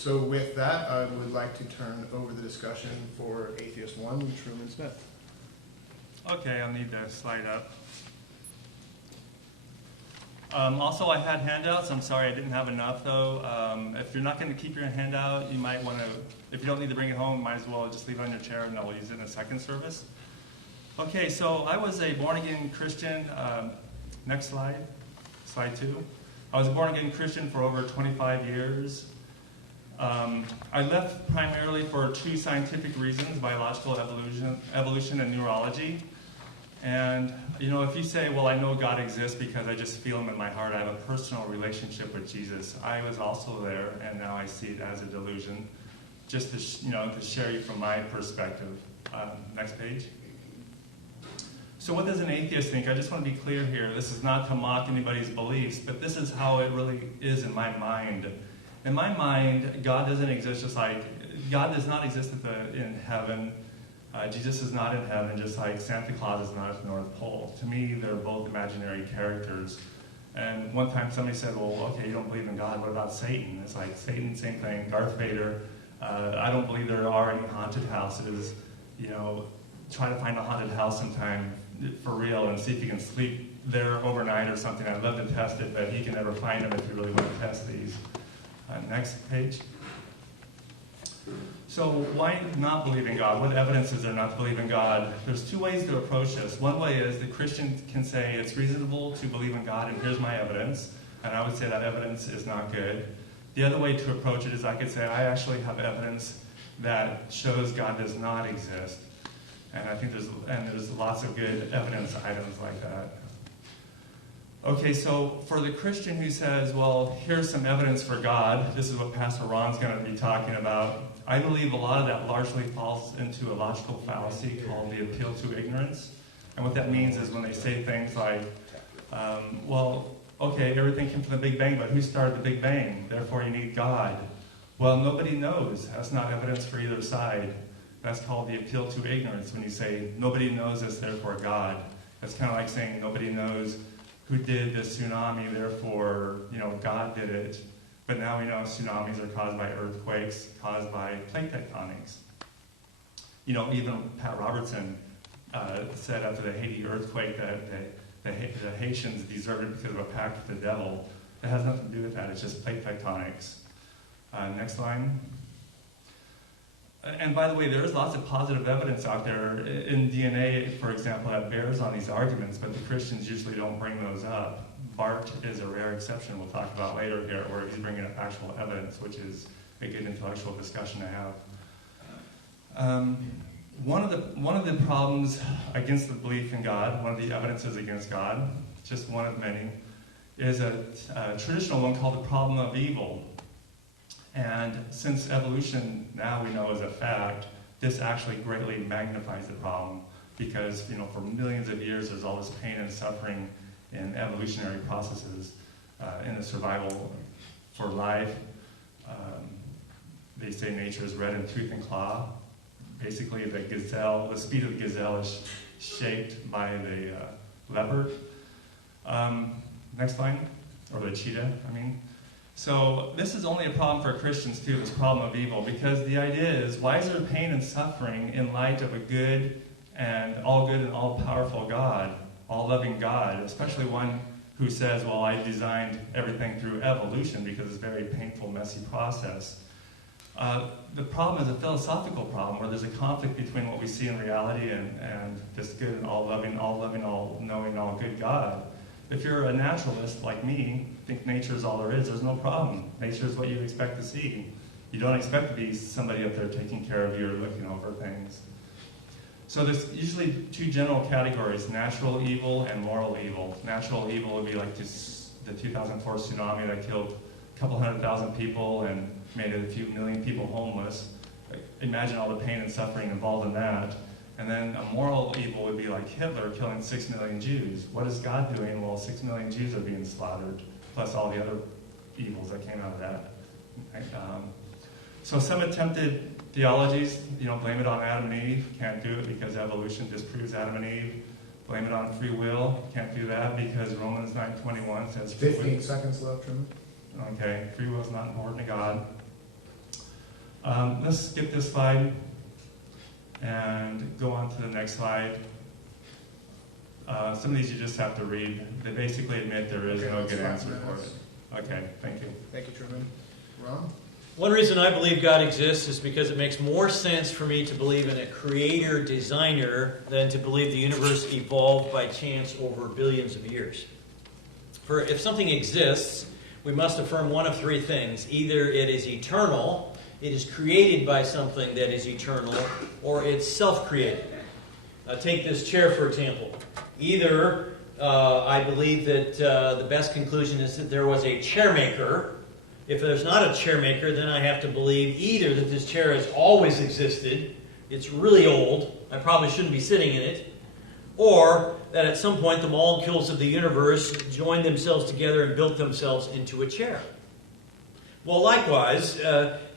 So with that, I would like to turn over the discussion for Atheist 1, Truman Smith. Okay, I'll need the slide up. Also, I had handouts. I'm sorry I didn't have enough, though. If you're not going to keep your handout, you might want to, if you don't need to bring it home, might as well just leave it on your chair and I'll use it in a second service. Okay, so I was a born-again Christian. Next slide, slide 2. I was a born-again Christian for over 25 years. I left primarily for 2 scientific reasons: biological evolution and neurology. And, you know, if you say, well, I know God exists because I just feel him in my heart, I have a personal relationship with Jesus, I was also there, and now I see it as a delusion, just to, to share you from my perspective. Next page. So what does an atheist think? I just want to be clear here. This is not to mock anybody's beliefs, but this is how it really is in my mind. In my mind, God doesn't exist just like, God does not exist in heaven. Jesus is not in heaven, just like Santa Claus is not at the North Pole. To me, they're both imaginary characters. And one time somebody said, well, okay, you don't believe in God, what about Satan? It's like, Satan, same thing, Darth Vader. I don't believe there are any haunted houses. Try to find a haunted house sometime for real and see if you can sleep there overnight or something. I'd love to test it, but you can never find them if you really want to test these. Next page. So why not believe in God? What evidence is there not to believe in God? There's 2 ways to approach this. One way is the Christian can say it's reasonable to believe in God, and here's my evidence. And I would say that evidence is not good. The other way to approach it is I could say I actually have evidence that shows God does not exist. And I think there's lots of good evidence items like that. Okay, so for the Christian who says, well, here's some evidence for God, this is what Pastor Ron's going to be talking about. I believe a lot of that largely falls into a logical fallacy called the appeal to ignorance. And what that means is when they say things like, well, okay, everything came from the Big Bang, but who started the Big Bang? Therefore you need God. Well, nobody knows. That's not evidence for either side. That's called the appeal to ignorance when you say, nobody knows this, therefore God. That's kind of like saying nobody knows who did the tsunami, therefore, God did it. But now we know tsunamis are caused by earthquakes, caused by plate tectonics. Even Pat Robertson said after the Haiti earthquake that the Haitians deserved it because of a pact with the devil. It has nothing to do with that, it's just plate tectonics. Next line. And by the way, there is lots of positive evidence out there in DNA, for example, that bears on these arguments, but the Christians usually don't bring those up. Bart is a rare exception we'll talk about later here, where he's bringing up actual evidence, which is a good intellectual discussion to have. One of the problems against the belief in God, one of the evidences against God, just one of many, is a traditional one called the problem of evil. And since evolution now we know is a fact, this actually greatly magnifies the problem because, for millions of years there's all this pain and suffering in evolutionary processes in the survival for life. They say nature is red in tooth and claw. Basically the speed of the gazelle is shaped by the leopard. Next line, or the cheetah, I mean. So this is only a problem for Christians too, this problem of evil, because the idea is, why is there pain and suffering in light of a good and all-powerful God, all-loving God, especially one who says, well, I designed everything through evolution because it's a very painful, messy process. The problem is a philosophical problem where there's a conflict between what we see in reality and this good and all-loving, all-knowing, all-good God. If you're a naturalist like me, think nature is all there is, there's no problem. Nature is what you expect to see. You don't expect to be somebody up there taking care of you or looking over things. So there's usually 2 general categories, natural evil and moral evil. Natural evil would be like the 2004 tsunami that killed a couple 100,000 people and made a few million people homeless. Imagine all the pain and suffering involved in that. And then a moral evil would be like Hitler killing 6 million Jews. What is God doing? Well, 6 million Jews are being slaughtered, plus all the other evils that came out of that. So some attempted theologies, blame it on Adam and Eve. Can't do it because evolution disproves Adam and Eve. Blame it on free will. Can't do that because Romans 9:21 says... 15 seconds left, Truman. Okay, free will is not important to God. Let's skip this slide and go on to the next slide. Some of these you just have to read. They basically admit there is no good answer for it. Okay, thank you. Thank you, Truman. Ron? One reason I believe God exists is because it makes more sense for me to believe in a creator, designer, than to believe the universe evolved by chance over billions of years. For if something exists, we must affirm one of three things. Either it is eternal, it is created by something that is eternal, or it's self-created. Take this chair, for example. Either I believe that the best conclusion is that there was a chair maker. If there's not a chair maker, then I have to believe either that this chair has always existed, it's really old, I probably shouldn't be sitting in it, or that at some point the molecules of the universe joined themselves together and built themselves into a chair. Well, likewise,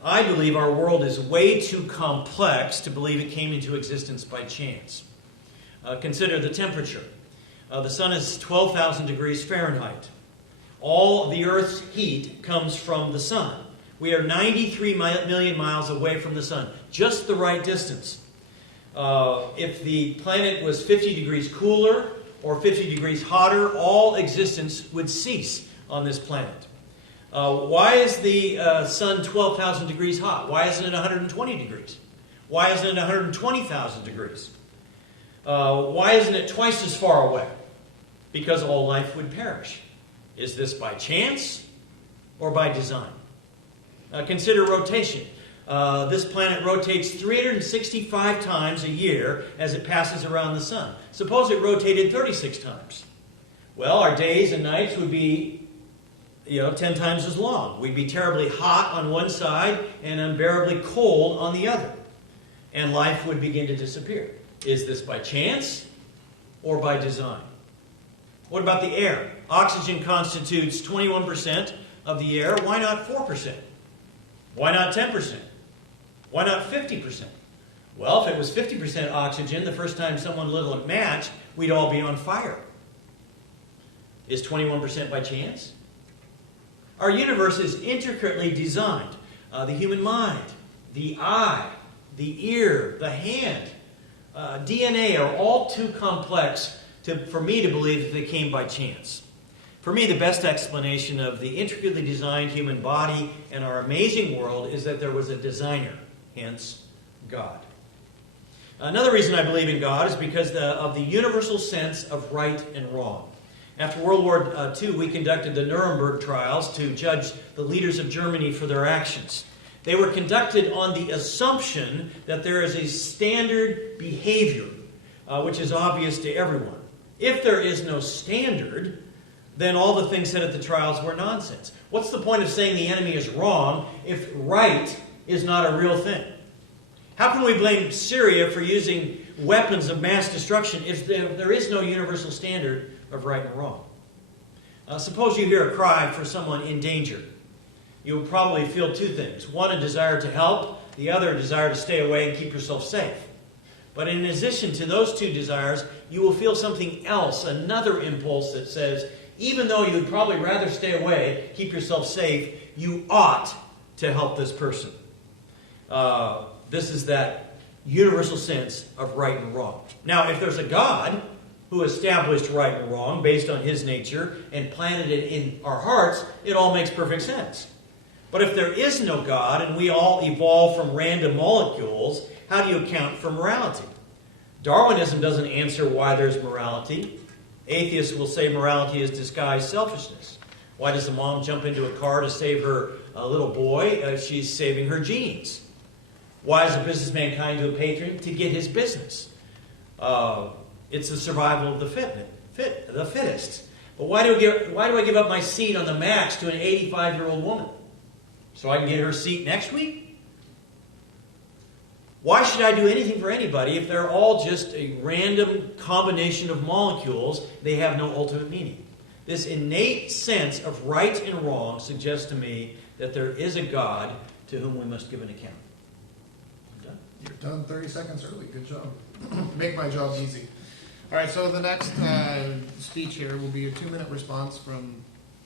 I believe our world is way too complex to believe it came into existence by chance. Consider the temperature. The sun is 12,000 degrees Fahrenheit. All the Earth's heat comes from the sun. We are 93 million miles away from the sun, just the right distance. If the planet was 50 degrees cooler or 50 degrees hotter, all existence would cease on this planet. Why is the sun 12,000 degrees hot? Why isn't it 120 degrees? Why isn't it 120,000 degrees? Why isn't it twice as far away? Because all life would perish. Is this by chance or by design? Consider rotation. This planet rotates 365 times a year as it passes around the sun. Suppose it rotated 36 times. Well, our days and nights would be 10 times as long. We'd be terribly hot on one side and unbearably cold on the other. And life would begin to disappear. Is this by chance or by design? What about the air? Oxygen constitutes 21% of the air. Why not 4%? Why not 10%? Why not 50%? Well, if it was 50% oxygen, the first time someone lit a match, we'd all be on fire. Is 21% by chance? Our universe is intricately designed. The human mind, the eye, the ear, the hand, DNA are all too complex for me to believe that they came by chance. For me, the best explanation of the intricately designed human body and our amazing world is that there was a designer, hence God. Another reason I believe in God is because of the universal sense of right and wrong. After World War II, we conducted the Nuremberg trials to judge the leaders of Germany for their actions. They were conducted on the assumption that there is a standard behavior, which is obvious to everyone. If there is no standard, then all the things said at the trials were nonsense. What's the point of saying the enemy is wrong if right is not a real thing? How can we blame Syria for using weapons of mass destruction if there is no universal standard of right and wrong? Suppose you hear a cry for someone in danger. You will probably feel two things. One, a desire to help. The other, a desire to stay away and keep yourself safe. But in addition to those two desires, you will feel something else, another impulse that says, even though you would probably rather stay away, keep yourself safe, you ought to help this person. This is that universal sense of right and wrong. Now, if there's a God who established right and wrong based on his nature and planted it in our hearts, it all makes perfect sense. But if there is no God and we all evolve from random molecules, how do you account for morality? Darwinism doesn't answer why there's morality. Atheists will say morality is disguised selfishness. Why does the mom jump into a car to save her little boy? She's saving her genes. Why is a businessman kind to a patron? To get his business. It's the survival of the fittest. But why do I give up my seat on the Max to an 85-year-old woman? So I can get her seat next week? Why should I do anything for anybody if they're all just a random combination of molecules? They have no ultimate meaning. This innate sense of right and wrong suggests to me that there is a God to whom we must give an account. I'm done. You're done 30 seconds early. Good job. Make my job easy. All right, so the next speech here will be a 2-minute response from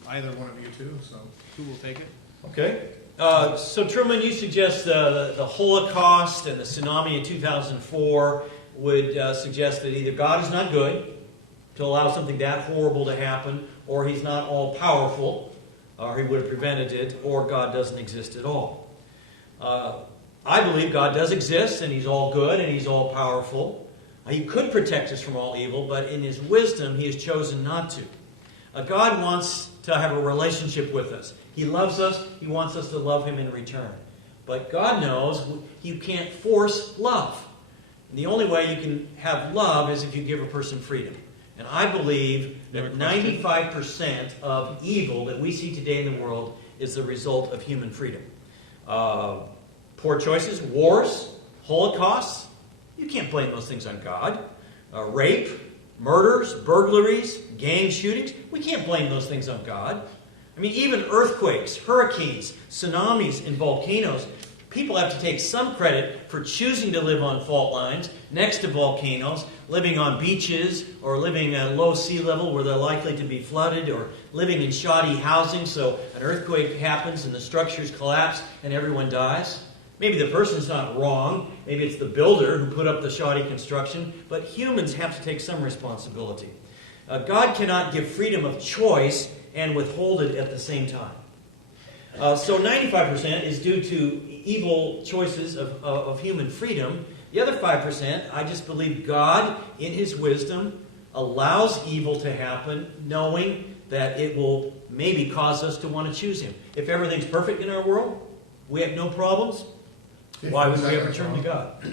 either one of you two. So who will take it? Okay. So Truman, you suggest the Holocaust and the tsunami in 2004 would suggest that either God is not good to allow something that horrible to happen, or he's not all-powerful, or he would have prevented it, or God doesn't exist at all. I believe God does exist, and he's all good, and he's all-powerful. He could protect us from all evil, but in his wisdom, he has chosen not to. God wants to have a relationship with us. He loves us. He wants us to love him in return. But God knows you can't force love. And the only way you can have love is if you give a person freedom. And I believe that 95% of evil that we see today in the world is the result of human freedom. Poor choices, wars, holocausts. You can't blame those things on God. Rape, murders, burglaries, gang shootings. We can't blame those things on God. I mean, even earthquakes, hurricanes, tsunamis, and volcanoes. People have to take some credit for choosing to live on fault lines, next to volcanoes, living on beaches, or living at low sea level where they're likely to be flooded, or living in shoddy housing so an earthquake happens and the structures collapse and everyone dies. Maybe the person's not wrong. Maybe it's the builder who put up the shoddy construction. But humans have to take some responsibility. God cannot give freedom of choice and withhold it at the same time. So 95% is due to evil choices of human freedom. The other 5%, I just believe God, in his wisdom, allows evil to happen, knowing that it will maybe cause us to want to choose him. If everything's perfect in our world, we have no problems, why would we ever turn to God?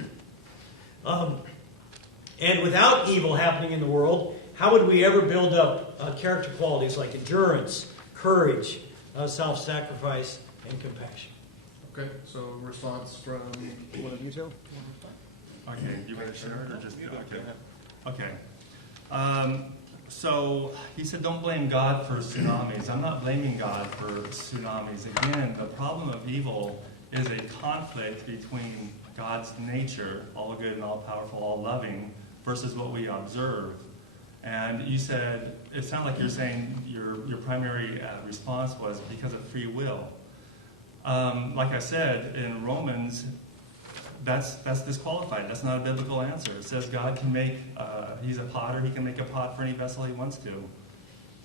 And without evil happening in the world, how would we ever build up character qualities like endurance, courage, self-sacrifice, and compassion? Okay, so response from one of you two? Okay, you want to share it or just... Okay. So he said don't blame God for tsunamis. I'm not blaming God for tsunamis. Again, the problem of evil is a conflict between God's nature, all good and all powerful, all loving, versus what we observe. And you said, it sounded like you're saying your primary response was because of free will. Like I said, in Romans, that's disqualified. That's not a biblical answer. It says God can make, he's a potter, he can make a pot for any vessel he wants to.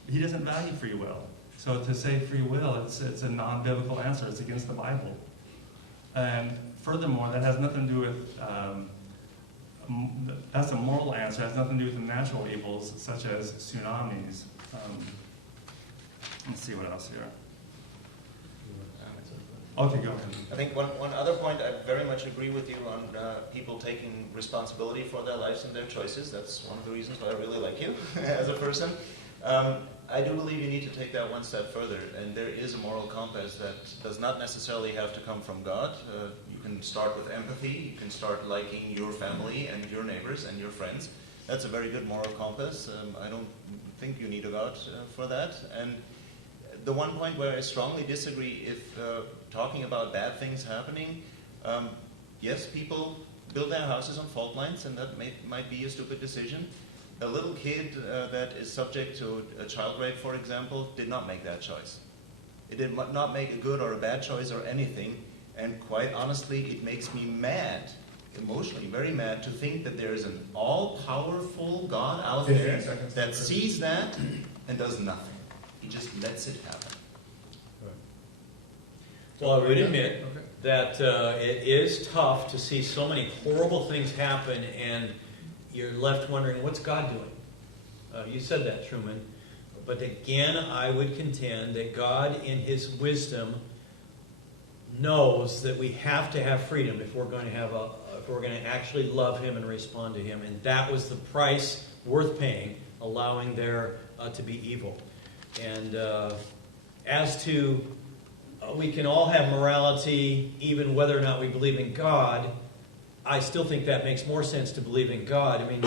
He doesn't value free will. So to say free will, it's a non-biblical answer. It's against the Bible. And furthermore, that has nothing to do with, that's a moral answer. It has nothing to do with the natural evils, such as tsunamis. Let's see what else here. Okay, go ahead. I think one other point, I very much agree with you on people taking responsibility for their lives and their choices. That's one of the reasons why I really like you as a person. I do believe you need to take that one step further, and there is a moral compass that does not necessarily have to come from God. You can start with empathy, you can start liking your family and your neighbors and your friends. That's a very good moral compass. I don't think you need a God for that. And the one point where I strongly disagree, if talking about bad things happening, yes, people build their houses on fault lines, and that might be a stupid decision. A little kid that is subject to a child rape, for example, did not make that choice. It did not make a good or a bad choice or anything, and quite honestly, it makes me mad, emotionally very mad, to think that there is an all-powerful God out there that sees that and does nothing. He just lets it happen. Well, I would admit that it is tough to see so many horrible things happen, and you're left wondering, what's God doing? You said that, Truman. But again, I would contend that God, in his wisdom, knows that we have to have freedom if we're going to actually love him and respond to him. And that was the price worth paying, allowing there to be evil. And as to we can all have morality even whether or not we believe in God, I still think that makes more sense to believe in God. I mean,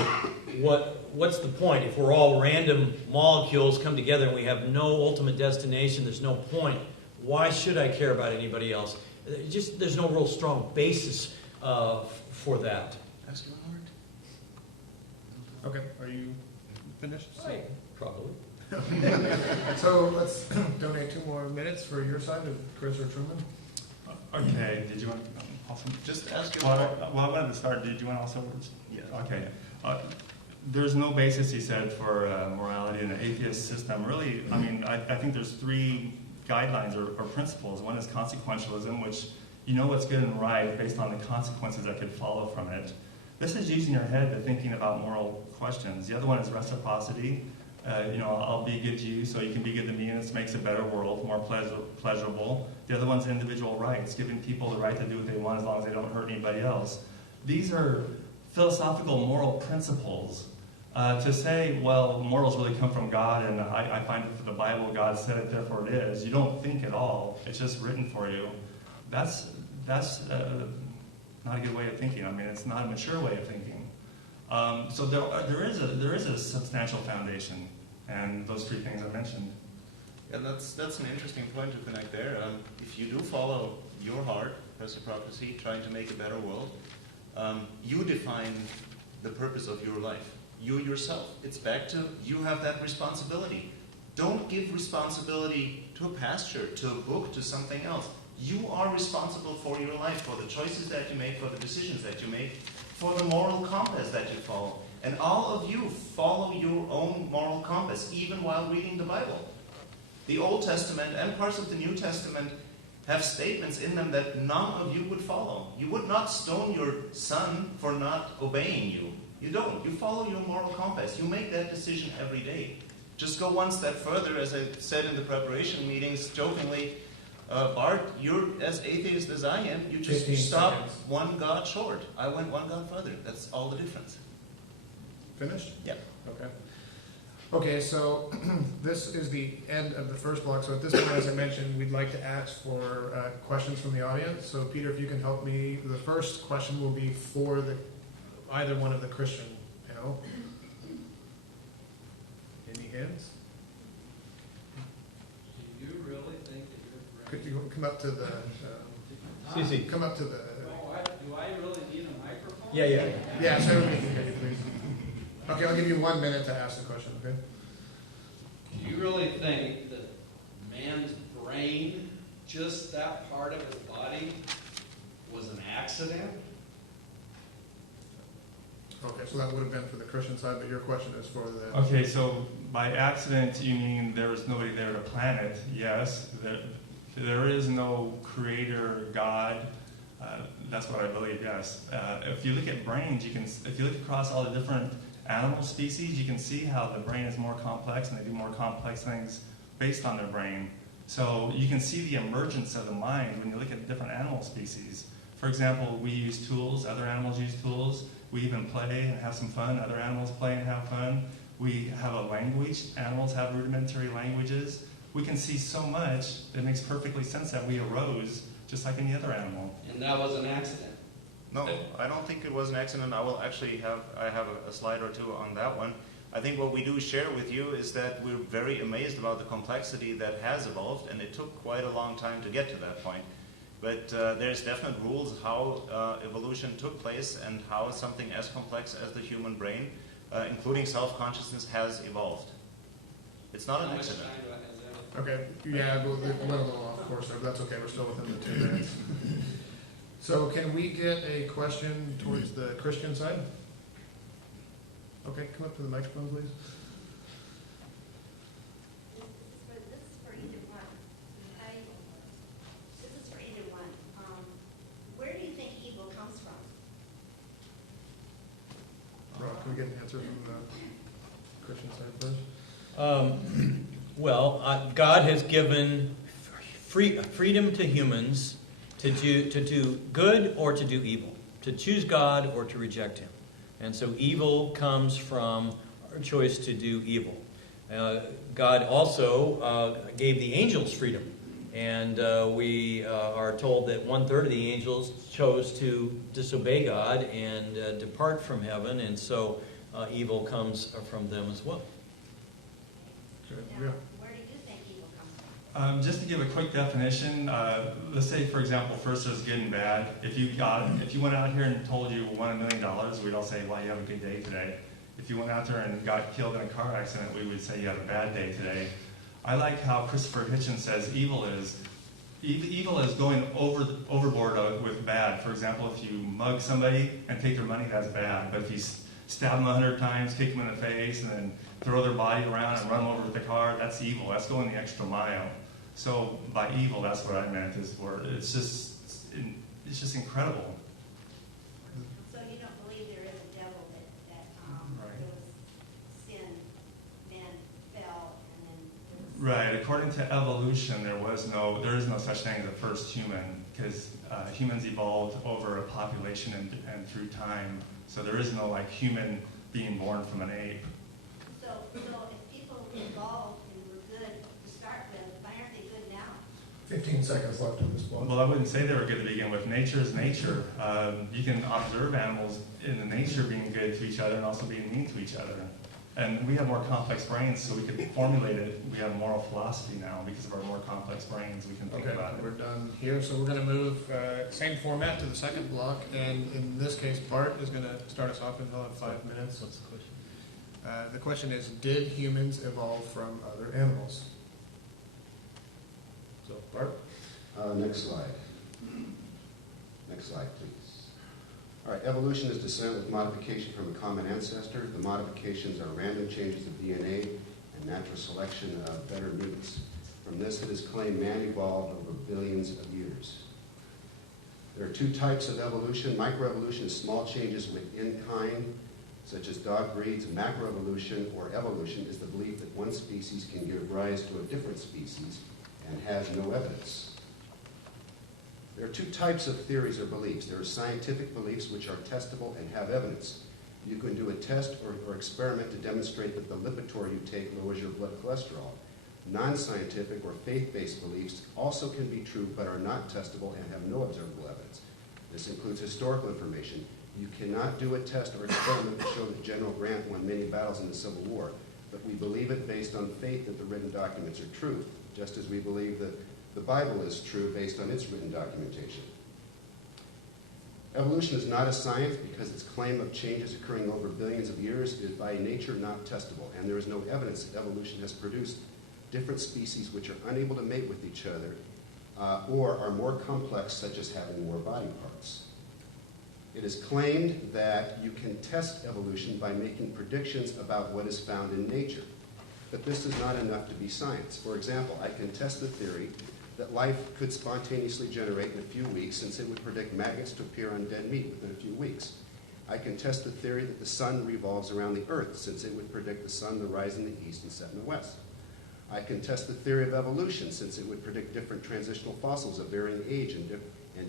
what's the point? If we're all random molecules come together and we have no ultimate destination, there's no point. Why should I care about anybody else? There's no real strong basis for that. Ask your heart. Okay, are you finished? Probably. So let's donate 2 more minutes for your side of Chris or Truman. Okay, did you want also? Just ask your Well, I wanted to start. Did you want also? Yeah. Okay. There's no basis, he said, for morality in an atheist system. Really, I mean, I think there's three guidelines or principles. One is consequentialism, which you know what's good and right based on the consequences that could follow from it. This is using your head to thinking about moral questions. The other one is reciprocity. I'll be good to you so you can be good to me, and this makes a better world, more pleasurable. The other one's individual rights, giving people the right to do what they want as long as they don't hurt anybody else. These are philosophical moral principles. To say, well, morals really come from God, and I find it for the Bible, God said it, therefore it is. You don't think at all. It's just written for you. That's not a good way of thinking. I mean, it's not a mature way of thinking. So there is a substantial foundation, and those three things I mentioned. And that's an interesting point to connect there. If you do follow your heart, reciprocity, trying to make a better world, you define the purpose of your life. You yourself. It's back to you have that responsibility. Don't give responsibility to a pastor, to a book, to something else. You are responsible for your life, for the choices that you make, for the decisions that you make, for the moral compass that you follow. And all of you follow your own moral compass, even while reading the Bible. The Old Testament and parts of the New Testament have statements in them that none of you would follow. You would not stone your son for not obeying you. You don't. You follow your moral compass. You make that decision every day. Just go one step further, as I said in the preparation meetings, jokingly, Bart, you're as atheist as I am. You just 15 stop seconds. one God short. I went one God further. That's all the difference. Finished? Yeah. Okay. Okay, so this is the end of the first block. So at this point, as I mentioned, we'd like to ask for questions from the audience. So Peter, if you can help me, the first question will be for either one of the Christian panel. Any hands? Do you really think that you're Could you come up to the? CC. Come up to the. Do I really need a microphone? Yeah. Yeah, so everybody can hear you, please. Okay, I'll give you 1 minute to ask the question. Okay. Do you really think that man's brain, just that part of his body, was an accident? Okay, so that would have been for the Christian side, but your question is for the. Okay, so by accident, you mean there was nobody there to plan it? Yes. There is no creator, God. That's what I believe, yes. If you look at brains, if you look across all the different animal species, you can see how the brain is more complex and they do more complex things based on their brain. So you can see the emergence of the mind when you look at different animal species. For example, we use tools, other animals use tools. We even play and have some fun. Other animals play and have fun. We have a language. Animals have rudimentary languages. We can see so much that makes perfectly sense that we arose just like any other animal. And that was an accident. No, I don't think it was an accident. I have a slide or two on that one. I think what we do share with you is that we're very amazed about the complexity that has evolved, and it took quite a long time to get to that point. But there's definite rules how evolution took place and how something as complex as the human brain, including self-consciousness, has evolved. It's not an How much accident. time do I have? Okay, yeah, but it went a little off course there, but that's okay, we're still within the 2 minutes. So can we get a question towards the Christian side? Okay, come up to the microphone, please. This is for either one. This is for either one. Where do you think evil comes from? Rob, can we get an answer from the Christian side first? God has given freedom to humans to do good or to do evil, to choose God or to reject Him. And so evil comes from our choice to do evil. God also gave the angels freedom. And we are told that 1/3 of the angels chose to disobey God and depart from heaven. And so evil comes from them as well. Sure, Now, yeah. where do you think evil comes from? Just to give a quick definition, let's say, for example, first there's good and bad. If you went out here and told you won $1 million, we'd all say, well, you have a good day today. If you went out there and got killed in a car accident, we would say you had a bad day today. I like how Christopher Hitchens says evil is Evil is going overboard with bad. For example, if you mug somebody and take their money, that's bad. But if you stab them 100 times, kick them in the face, and then throw their body around and run them over with the car, that's evil. That's going the extra mile. So by evil, that's what I meant. Is where it's just incredible. So you don't believe there is a devil that Right. there was sin, man fell, and then there was... Right. According to evolution, there is no such thing as a first human, because humans evolved over a population and through time. So there is no like human being born from an ape. So if people evolved and were good to start with, why aren't they good now? 15 seconds left on this block. Well, I wouldn't say they were good to begin with. Nature is nature. You can observe animals in the nature being good to each other and also being mean to each other. And we have more complex brains, so we could formulate it. We have moral philosophy now because of our more complex brains. We can think Okay, about it. we're done here, so we're going to move same format to the second block, and in this case, Bart is going to start us off, and he'll have 5 minutes. What's the question? The question is, did humans evolve from other animals? So, Bart? Next slide. Next slide, please. All right, evolution is descent with modification from a common ancestor. The modifications are random changes of DNA and natural selection of better mutants. From this, it is claimed man evolved over billions of years. There are 2 types of evolution. Microevolution is small changes within kind, such as dog breeds. Macroevolution, or evolution, is the belief that one species can give rise to a different species and has no evidence. There are 2 types of theories or beliefs. There are scientific beliefs, which are testable and have evidence. You can do a test or experiment to demonstrate that the Lipitor you take lowers your blood cholesterol. Non-scientific or faith-based beliefs also can be true but are not testable and have no observable evidence. This includes historical information. You cannot do a test or experiment to show that General Grant won many battles in the Civil War, but we believe it based on faith that the written documents are true, just as we believe that the Bible is true based on its written documentation. Evolution is not a science because its claim of changes occurring over billions of years is by nature not testable, and there is no evidence that evolution has produced different species which are unable to mate with each other or are more complex, such as having more body parts. It is claimed that you can test evolution by making predictions about what is found in nature, but this is not enough to be science. For example, I can test the theory that life could spontaneously generate in a few weeks, since it would predict maggots to appear on dead meat within a few weeks. I can test the theory that the sun revolves around the earth, since it would predict the sun to rise in the east and set in the west. I can test the theory of evolution, since it would predict different transitional fossils of varying age and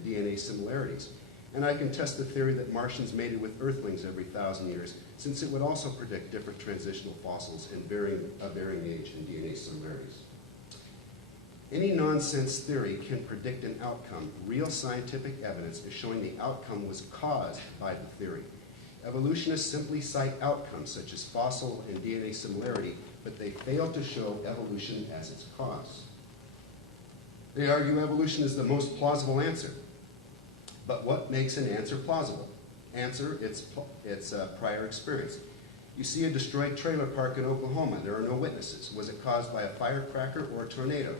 DNA similarities. And I can test the theory that Martians mated with Earthlings every 1,000 years, since it would also predict different transitional fossils of varying age and DNA similarities. Any nonsense theory can predict an outcome. Real scientific evidence is showing the outcome was caused by the theory. Evolutionists simply cite outcomes such as fossil and DNA similarity, but they fail to show evolution as its cause. They argue evolution is the most plausible answer. But what makes an answer plausible? Answer, its prior experience. You see a destroyed trailer park in Oklahoma. There are no witnesses. Was it caused by a firecracker or a tornado?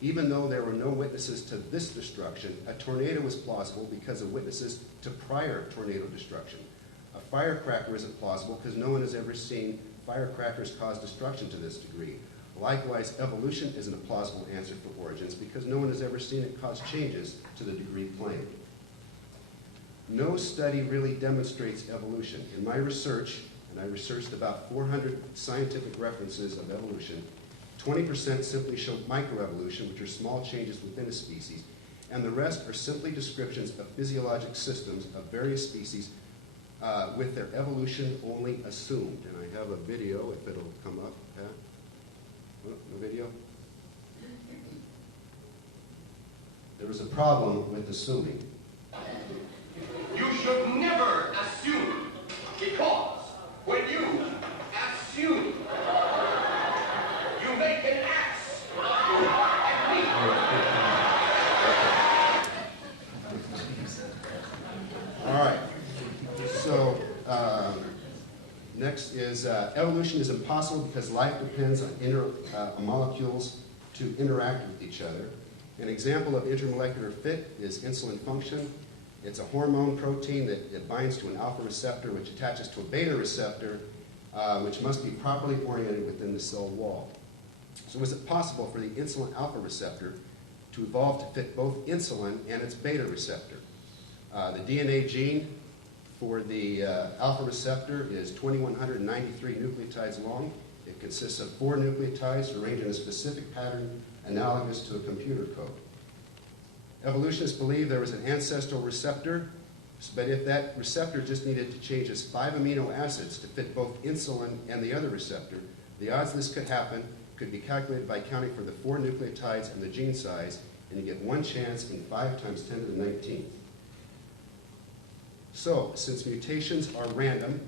Even though there were no witnesses to this destruction, a tornado was plausible because of witnesses to prior tornado destruction. A firecracker isn't plausible because no one has ever seen firecrackers cause destruction to this degree. Likewise, evolution isn't a plausible answer for origins because no one has ever seen it cause changes to the degree claimed. No study really demonstrates evolution. In my research, and I researched about 400 scientific references of evolution, 20% simply show microevolution, which are small changes within a species, and the rest are simply descriptions of physiologic systems of various species with their evolution only assumed. And I have a video, if it'll come up. Oh, no video? There was a problem with assuming. You should never assume, because when you assume, you make an ass of you and me. All right. So next is evolution is impossible because life depends on molecules to interact with each other. An example of intermolecular fit is insulin function. It's a hormone protein that binds to an alpha receptor, which attaches to a beta receptor, which must be properly oriented within the cell wall. So is it possible for the insulin alpha receptor to evolve to fit both insulin and its beta receptor? The DNA gene for the alpha receptor is 2193 nucleotides long. It consists of 4 nucleotides arranged in a specific pattern analogous to a computer code. Evolutionists believe there was an ancestral receptor, but if that receptor just needed to change its 5 amino acids to fit both insulin and the other receptor, the odds this could happen could be calculated by counting for the 4 nucleotides and the gene size, and you get 1 chance in 5 times 10 to the 19th. So, since mutations are random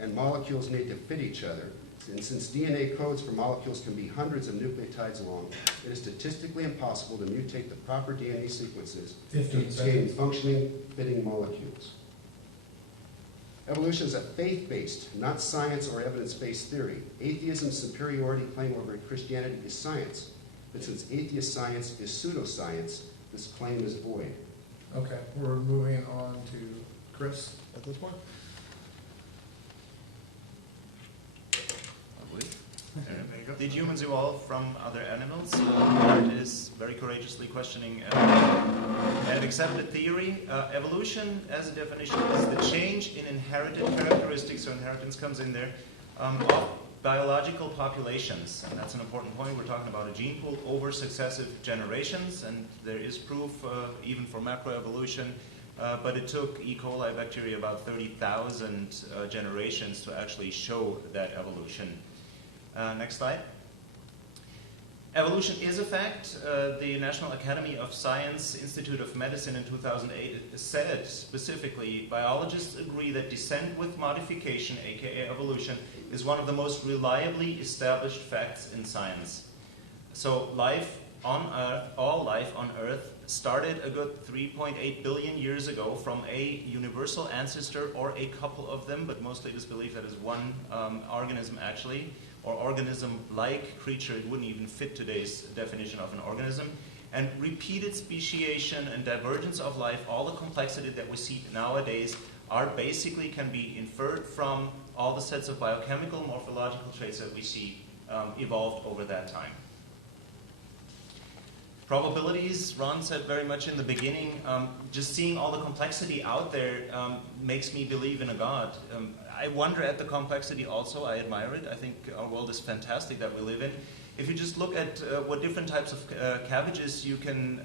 and molecules need to fit each other, and since DNA codes for molecules can be hundreds of nucleotides long, it is statistically impossible to mutate the proper DNA sequences to 15 obtain seconds. functioning, fitting molecules. Evolution is a faith-based, not science or evidence-based theory. Atheism's superiority claim over Christianity is science. But since atheist science is pseudoscience, this claim is void. Okay, we're moving on to Chris at this point. There you go. Did humans evolve from other animals? That is very courageously questioning an accepted theory. Evolution, as a definition, is the change in inherited characteristics, so inheritance comes in there, of biological populations. And that's an important point. We're talking about a gene pool over successive generations, and there is proof even for macroevolution. But it took E. coli bacteria about 30,000 generations to actually show that evolution. Next slide. Evolution is a fact. The National Academy of Science Institute of Medicine in 2008 said specifically, biologists agree that descent with modification, aka evolution, is one of the most reliably established facts in science. So life on Earth, all life on Earth, started a good 3.8 billion years ago from a universal ancestor or a couple of them, but mostly it is believed that is one organism actually, or organism-like creature. It wouldn't even fit today's definition of an organism. And repeated speciation and divergence of life, all the complexity that we see nowadays, are basically can be inferred from all the sets of biochemical, morphological traits that we see evolved over that time. Probabilities, Ron said very much in the beginning, just seeing all the complexity out there makes me believe in a God. I wonder at the complexity also. I admire it. I think our world is fantastic that we live in. If you just look at what different types of cabbages you can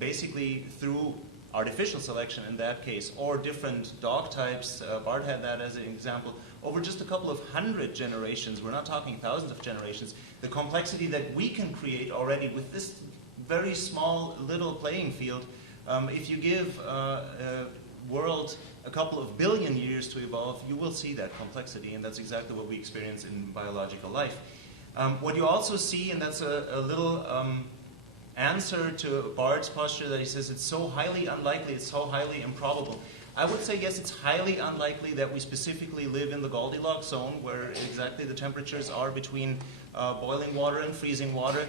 basically, through artificial selection in that case, or different dog types, Bart had that as an example, over just a couple of 100 generations, we're not talking thousands of generations, the complexity that we can create already with this very small little playing field, if you give a world a couple of billion years to evolve, you will see that complexity, and that's exactly what we experience in biological life. What you also see, and that's a little answer to Bart's posture that he says it's so highly unlikely, it's so highly improbable. I would say yes, it's highly unlikely that we specifically live in the Goldilocks zone where exactly the temperatures are between boiling water and freezing water.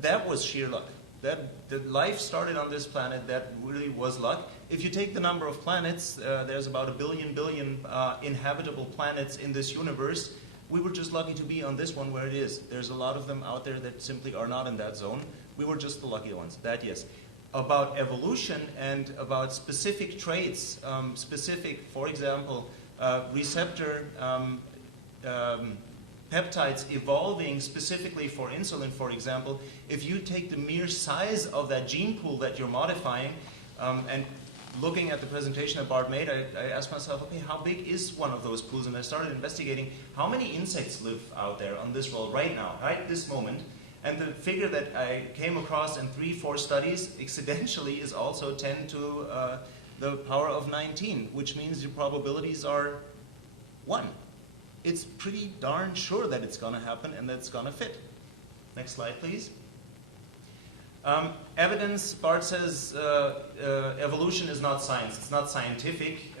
That was sheer luck. That the life started on this planet, that really was luck. If you take the number of planets, there's about a billion inhabitable planets in this universe. We were just lucky to be on this one where it is. There's a lot of them out there that simply are not in that zone. We were just the lucky ones. That, yes. About evolution and about specific traits, specific, for example, receptor peptides evolving specifically for insulin, for example, if you take the mere size of that gene pool that you're modifying, and looking at the presentation that Bart made, I asked myself, okay, how big is one of those pools? And I started investigating how many insects live out there on this world right now, right this moment. And the figure that I came across in 3-4 studies, exponentially, is also 10 to the power of 19, which means your probabilities are 1. It's pretty darn sure that it's going to happen and that it's going to fit. Next slide, please. Evidence, Bart says evolution is not science. It's not scientific.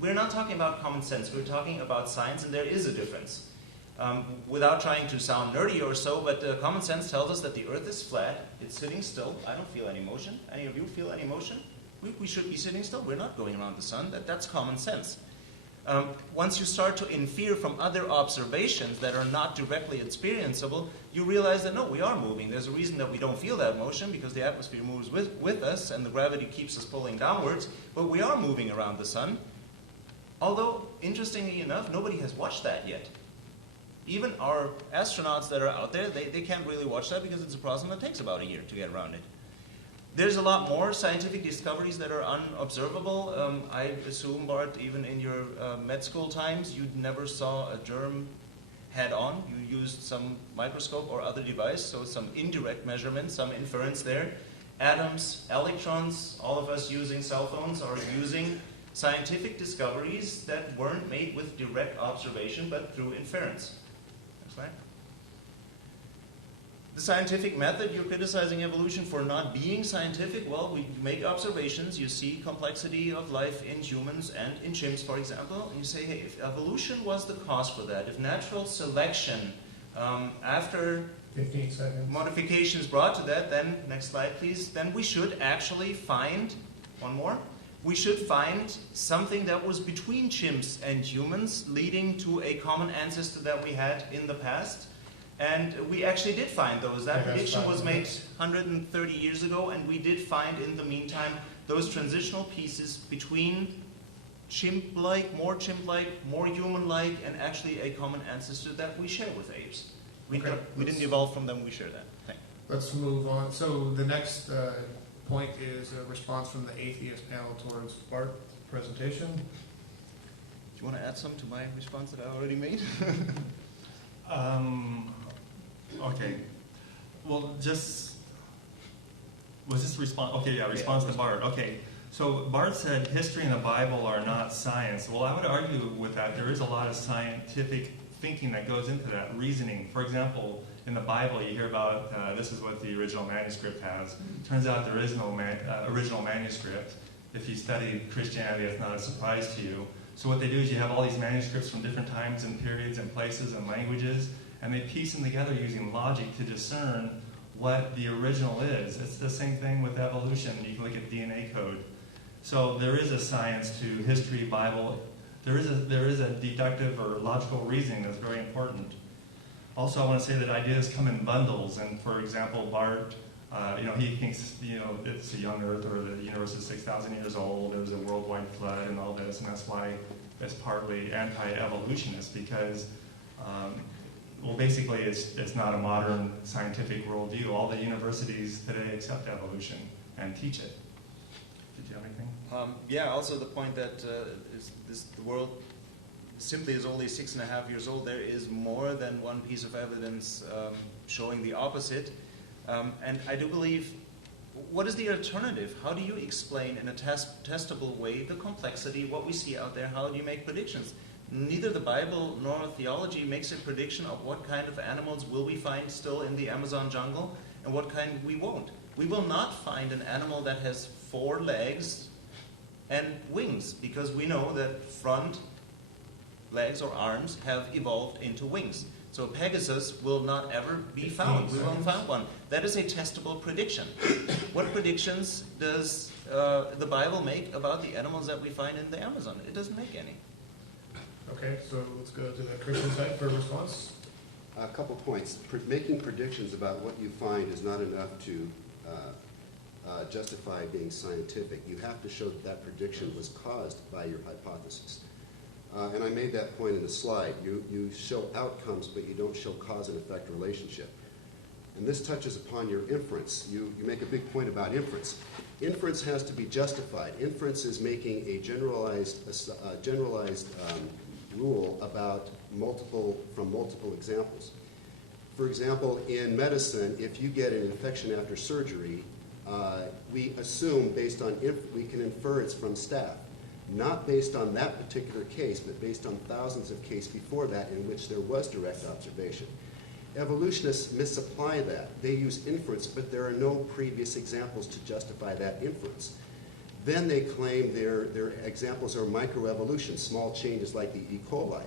We're not talking about common sense. We're talking about science, and there is a difference. Without trying to sound nerdy or so, but common sense tells us that the Earth is flat, it's sitting still. I don't feel any motion. Any of you feel any motion? We should be sitting still. We're not going around the sun. That's common sense. Once you start to infer from other observations that are not directly experienceable, you realize that no, we are moving. There's a reason that we don't feel that motion, because the atmosphere moves with us and the gravity keeps us pulling downwards, but we are moving around the sun. Although, interestingly enough, nobody has watched that yet. Even our astronauts that are out there, they can't really watch that because it's a process that takes about a year to get around it. There's a lot more scientific discoveries that are unobservable. I assume, Bart, even in your med school times, you never saw a germ head-on. You used some microscope or other device, so some indirect measurement, some inference there. Atoms, electrons, all of us using cell phones are using scientific discoveries that weren't made with direct observation, but through inference. Next slide. The scientific method, you're criticizing evolution for not being scientific. Well, we make observations. You see complexity of life in humans and in chimps, for example. And you say, hey, if evolution was the cause for that, if natural selection after 15 seconds. modifications brought to that, then, next slide please, then we should actually find, one more, we should find something that was between chimps and humans, leading to a common ancestor that we had in the past. And we actually did find those. That prediction was made 130 years ago, and we did find in the meantime those transitional pieces between chimp-like, more human-like, and actually a common ancestor that we share with apes. We didn't evolve from them, we share that. Thanks. Let's move on. So the next point is a response from the atheist panel towards Bart's presentation. Do you want to add some to my response that I already made? Okay. Well, response to Bart. Okay. So Bart said history and the Bible are not science. Well, I would argue with that. There is a lot of scientific thinking that goes into that, reasoning. For example, in the Bible, you hear about this is what the original manuscript has. Turns out there is no original manuscript. If you study Christianity, it's not a surprise to you. So what they do is you have all these manuscripts from different times and periods and places and languages, and they piece them together using logic to discern what the original is. It's the same thing with evolution. You can look at DNA code. So there is a science to history, Bible. There is a deductive or logical reasoning that's very important. Also, I want to say that ideas come in bundles. And for example, Bart, he thinks it's a young Earth, or the universe is 6,000 years old. There was a worldwide flood and all this, and that's why it's partly anti-evolutionist, because basically it's not a modern scientific worldview. All the universities today accept evolution and teach it. Did you have anything? Also the point that the world simply is only 6.5 years old. There is more than one piece of evidence showing the opposite. And I do believe, what is the alternative? How do you explain in a testable way the complexity, what we see out there? How do you make predictions? Neither the Bible nor theology makes a prediction of what kind of animals will we find still in the Amazon jungle and what kind we won't. We will not find an animal that has 4 legs and wings, because we know that front legs or arms have evolved into wings. So Pegasus will not ever be found. We won't find one. That is a testable prediction. What predictions does the Bible make about the animals that we find in the Amazon? It doesn't make any. Okay, so let's go to the Christian side for a response. A couple points. Making predictions about what you find is not enough to justify being scientific. You have to show that that prediction was caused by your hypothesis. And I made that point in the slide. You show outcomes, but you don't show cause and effect relationship. And this touches upon your inference. You make a big point about inference. Inference has to be justified. Inference is making a generalized rule about from multiple examples. For example, in medicine, if you get an infection after surgery, we assume we can infer it's from staph. Not based on that particular case, but based on thousands of cases before that in which there was direct observation. Evolutionists misapply that. They use inference, but there are no previous examples to justify that inference. Then they claim their examples are microevolution, small changes like the E. coli.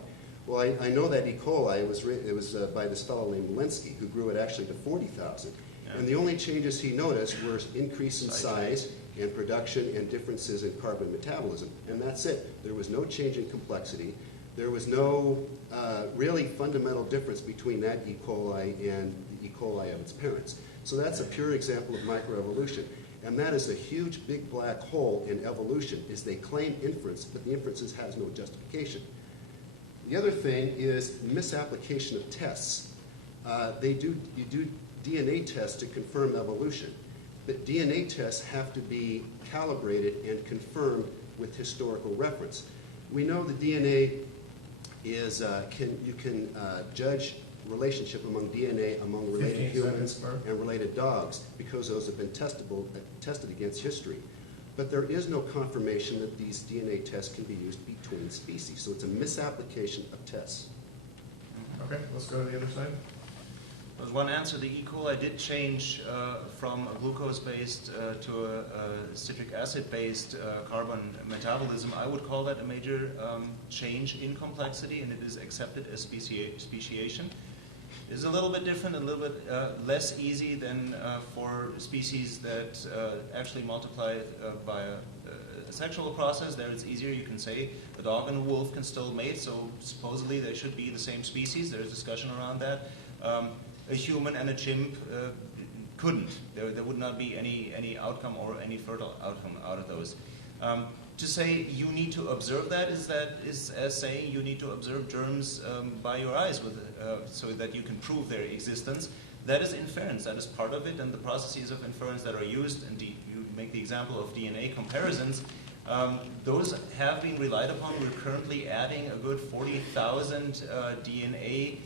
Well, I know that E. coli, it was by this fellow named Linsky, who grew it actually to 40,000. Yeah. And the only changes he noticed were increase in size and production and differences in carbon metabolism. And that's it. There was no change in complexity. There was no really fundamental difference between that E. coli and the E. coli of its parents. So that's a pure example of microevolution. And that is a huge big black hole in evolution, is they claim inference, but the inferences has no justification. The other thing is misapplication of tests. You do DNA tests to confirm evolution, but DNA tests have to be calibrated and confirmed with historical reference. We know the DNA is, you can judge relationship among DNA among related 15 humans seconds, Mark. and related dogs because those have been tested against history. But there is no confirmation that these DNA tests can be used between species. So it's a misapplication of tests. Okay, let's go to the other side. As one answer, the E. coli did change from a glucose-based to a citric acid-based carbon metabolism. I would call that a major change in complexity, and it is accepted as speciation. It is a little bit different, a little bit less easy than for species that actually multiply by a sexual process. There it's easier. You can say a dog and a wolf can still mate, so supposedly they should be the same species. There's discussion around that. A human and a chimp couldn't. There would not be any outcome or any fertile outcome out of those. To say you need to observe that is as saying you need to observe germs by your eyes so that you can prove their existence. That is inference. That is part of it, and the processes of inference that are used, and you make the example of DNA comparisons, those have been relied upon. We're currently adding a good 40,000 DNA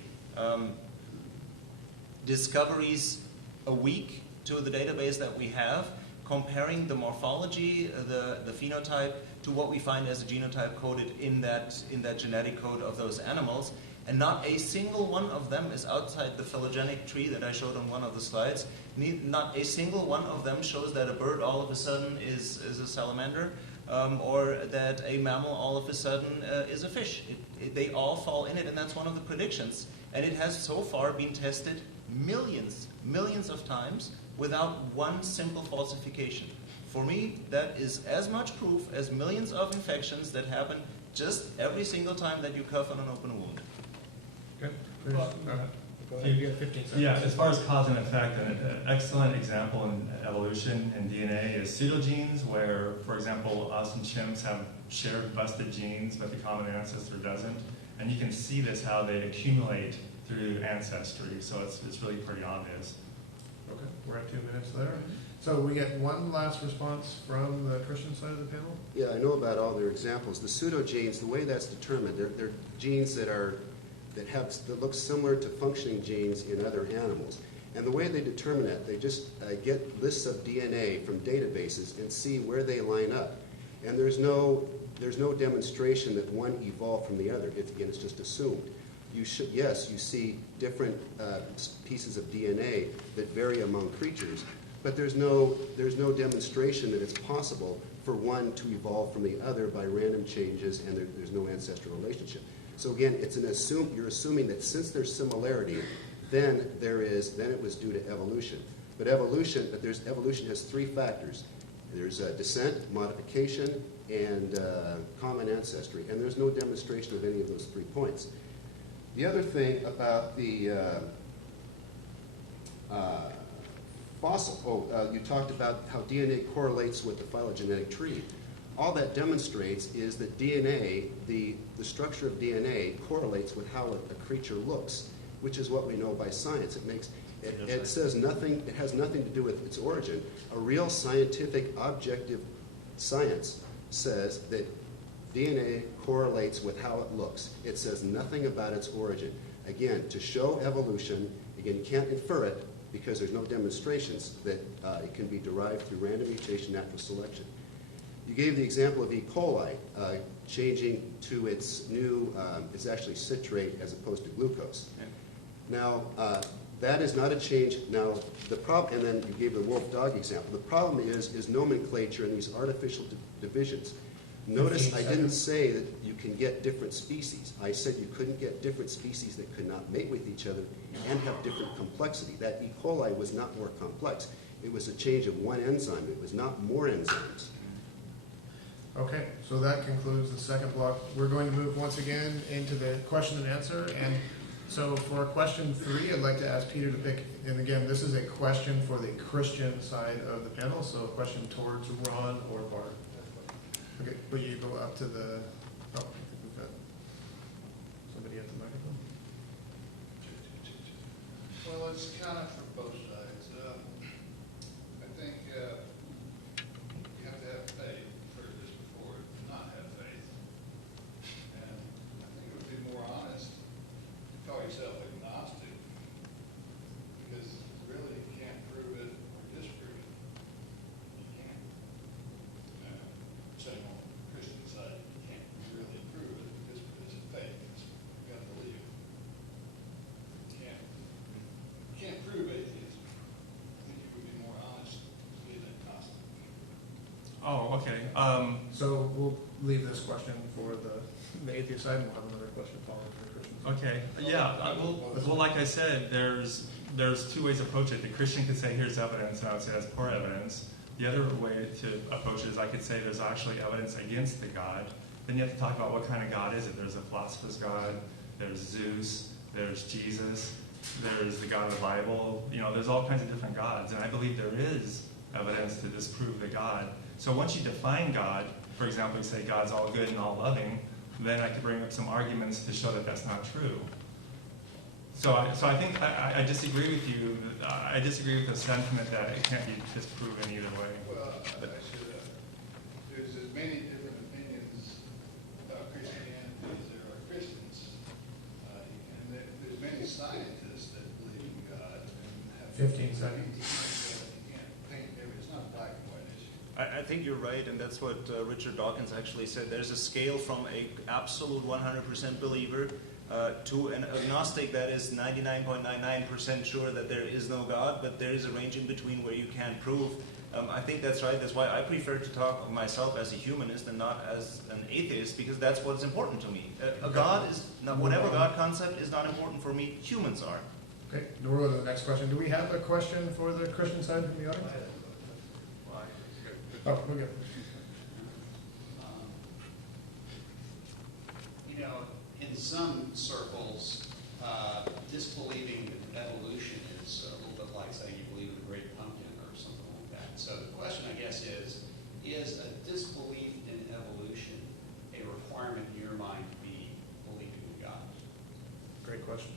discoveries a week to the database that we have, comparing the morphology, the phenotype, to what we find as a genotype coded in that genetic code of those animals. And not a single one of them is outside the phylogenetic tree that I showed on one of the slides. Not a single one of them shows that a bird all of a sudden is a salamander, or that a mammal all of a sudden is a fish. They all fall in it, and that's one of the predictions. And it has so far been tested millions of times without one simple falsification. For me, that is as much proof as millions of infections that happen just every single time that you cough on an open wound. Okay. You get 15 seconds. Yeah, as far as cause and effect, an excellent example in evolution in DNA is pseudogenes, where, for example, us and chimps have shared busted genes, but the common ancestor doesn't. And you can see this, how they accumulate through ancestry, so it's really pretty obvious. Okay, we're at 2 minutes there. So we get one last response from the Christian side of the panel. Yeah, I know about all their examples. The pseudogenes, the way that's determined, they're genes that look similar to functioning genes in other animals. And the way they determine that, they just get lists of DNA from databases and see where they line up. And there's no demonstration that one evolved from the other. It's just assumed. You see different pieces of DNA that vary among creatures, but there's no demonstration that it's possible for one to evolve from the other by random changes, and there's no ancestral relationship. So again, you're assuming that since there's similarity, then it was due to evolution. But evolution has 3 factors. There's descent, modification, and common ancestry, and there's no demonstration of any of those 3 points. The other thing about the fossil, you talked about how DNA correlates with the phylogenetic tree. All that demonstrates is that DNA, the structure of DNA, correlates with how a creature looks, which is what we know by science. It says nothing. It has nothing to do with its origin. A real scientific, objective science says that DNA correlates with how it looks. It says nothing about its origin. Again, to show evolution, you can't infer it because there's no demonstrations that it can be derived through random mutation, natural selection. You gave the example of E. coli changing to its new, it's actually citrate as opposed to glucose. Now, that is not a change. Now, the problem, and then you gave the wolf-dog example. The problem is nomenclature and these artificial divisions. Notice 15 I didn't seconds. say that you can get different species. I said you couldn't get different species that could not mate with each other and have different complexity. That E. coli was not more complex. It was a change of one enzyme. It was not more enzymes. Okay, so that concludes the second block. We're going to move once again into the question and answer. And so for question 3, I'd like to ask Peter to pick, and again, this is a question for the Christian side of the panel, so a question towards Ron or Bart. Okay, will you go up to the, oh, I think we've got somebody at the microphone. Well, it's kind of for both sides. I think you have to have faith. I've heard this before, not have faith. And I think it would be more honest to call yourself agnostic, because really you can't prove it or disprove it. You can't. Same on the Christian side, you can't really prove it just because it's faith. You got to believe it. You can't prove atheism. I think it would be more honest to be an agnostic. Oh, okay. So we'll leave this question for the atheist side, and we'll have another question following for the Christian side. Okay, yeah. Well, like I said, there's 2 ways to approach it. The Christian could say, here's evidence, and I would say that's poor evidence. The other way to approach it is I could say there's actually evidence against the God. Then you have to talk about what kind of God is it. There's a philosopher's God, there's Zeus, there's Jesus, there's the God of the Bible. You know, there's all kinds of different gods, and I believe there is evidence to disprove the God. So once you define God, for example, you say God's all good and all loving, then I could bring up some arguments to show that that's not true. So I think I disagree with you. I disagree with the sentiment that it can't be disproven either way. Well, there's as many different opinions about Christianity as there are Christians. And there's many scientists that believe in God. And have 15 seconds. You can't paint every, it's not a black and white issue. I think you're right, and that's what Richard Dawkins actually said. There's a scale from an absolute 100% believer to an agnostic that is 99.99% sure that there is no God, but there is a range in between where you can't prove. I think that's right. That's why I prefer to talk of myself as a humanist and not as an atheist, because that's what's important to me. A God is not, whatever God concept is not important for me. Humans are. Okay, we'll go to the next question. Do we have a question for the Christian side from the audience? Oh, we're good. You know, in some circles, disbelieving evolution is a little bit like saying you believe in the Great Pumpkin or something like that. So the question, I guess, is a disbelief in evolution a requirement in your mind to be believing in God? Great question.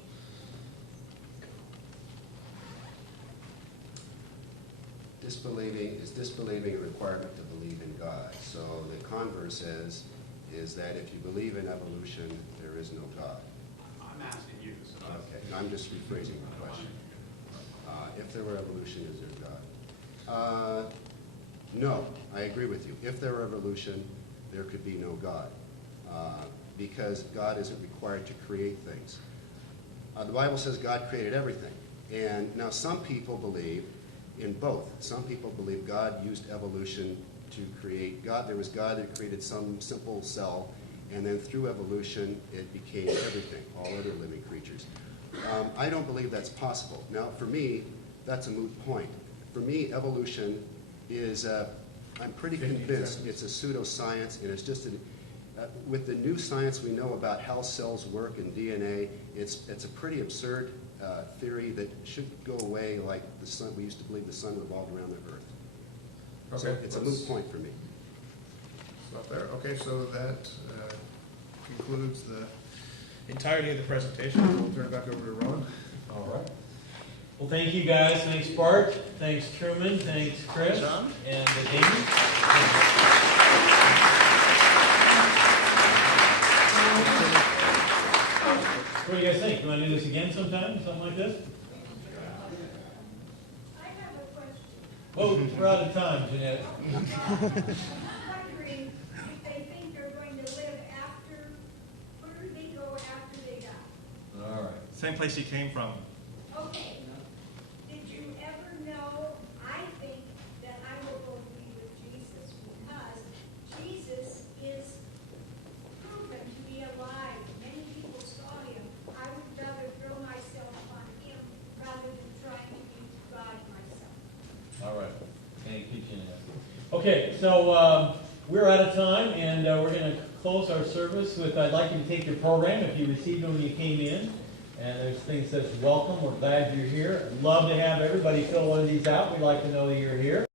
Disbelieving a requirement to believe in God. So the converse is that if you believe in evolution, there is no God. I'm asking you. So Okay, I'm just rephrasing the question. If there were evolution, is there God? No, I agree with you. If there were evolution, there could be no God, because God isn't required to create things. The Bible says God created everything. And now some people believe in both. Some people believe God used evolution to create God. There was God that created some simple cell, and then through evolution, it became everything, all other living creatures. I don't believe that's possible. Now, for me, that's a moot point. For me, evolution is, I'm pretty convinced it's a pseudoscience, and it's just with the new science we know about how cells work and DNA, it's a pretty absurd theory that should go away, like the sun. We used to believe the sun revolved around the earth. Okay, So it's a moot point for me. Stop there. Okay, so that concludes the entirety of the presentation. We'll turn it back over to Ron. All right. Well, thank you guys. Thanks, Bart. Thanks, Truman. Thanks, Chris. John? And Amy. What do you guys think? You want to do this again sometime? Something like this? I have a question. Whoa, we're out of time, Jeanette. I'm wondering if they think they're going to live after, where do they go after they die? All right. Same place you came from. Okay, did you ever know, I think that I will go be with Jesus because Jesus is Okay, so we're out of time, and we're going to close our service with, I'd like you to take your program if you received it when you came in. And there's things that says welcome, we're glad you're here. I'd love to have everybody fill one of these out. We'd like to know that you're here.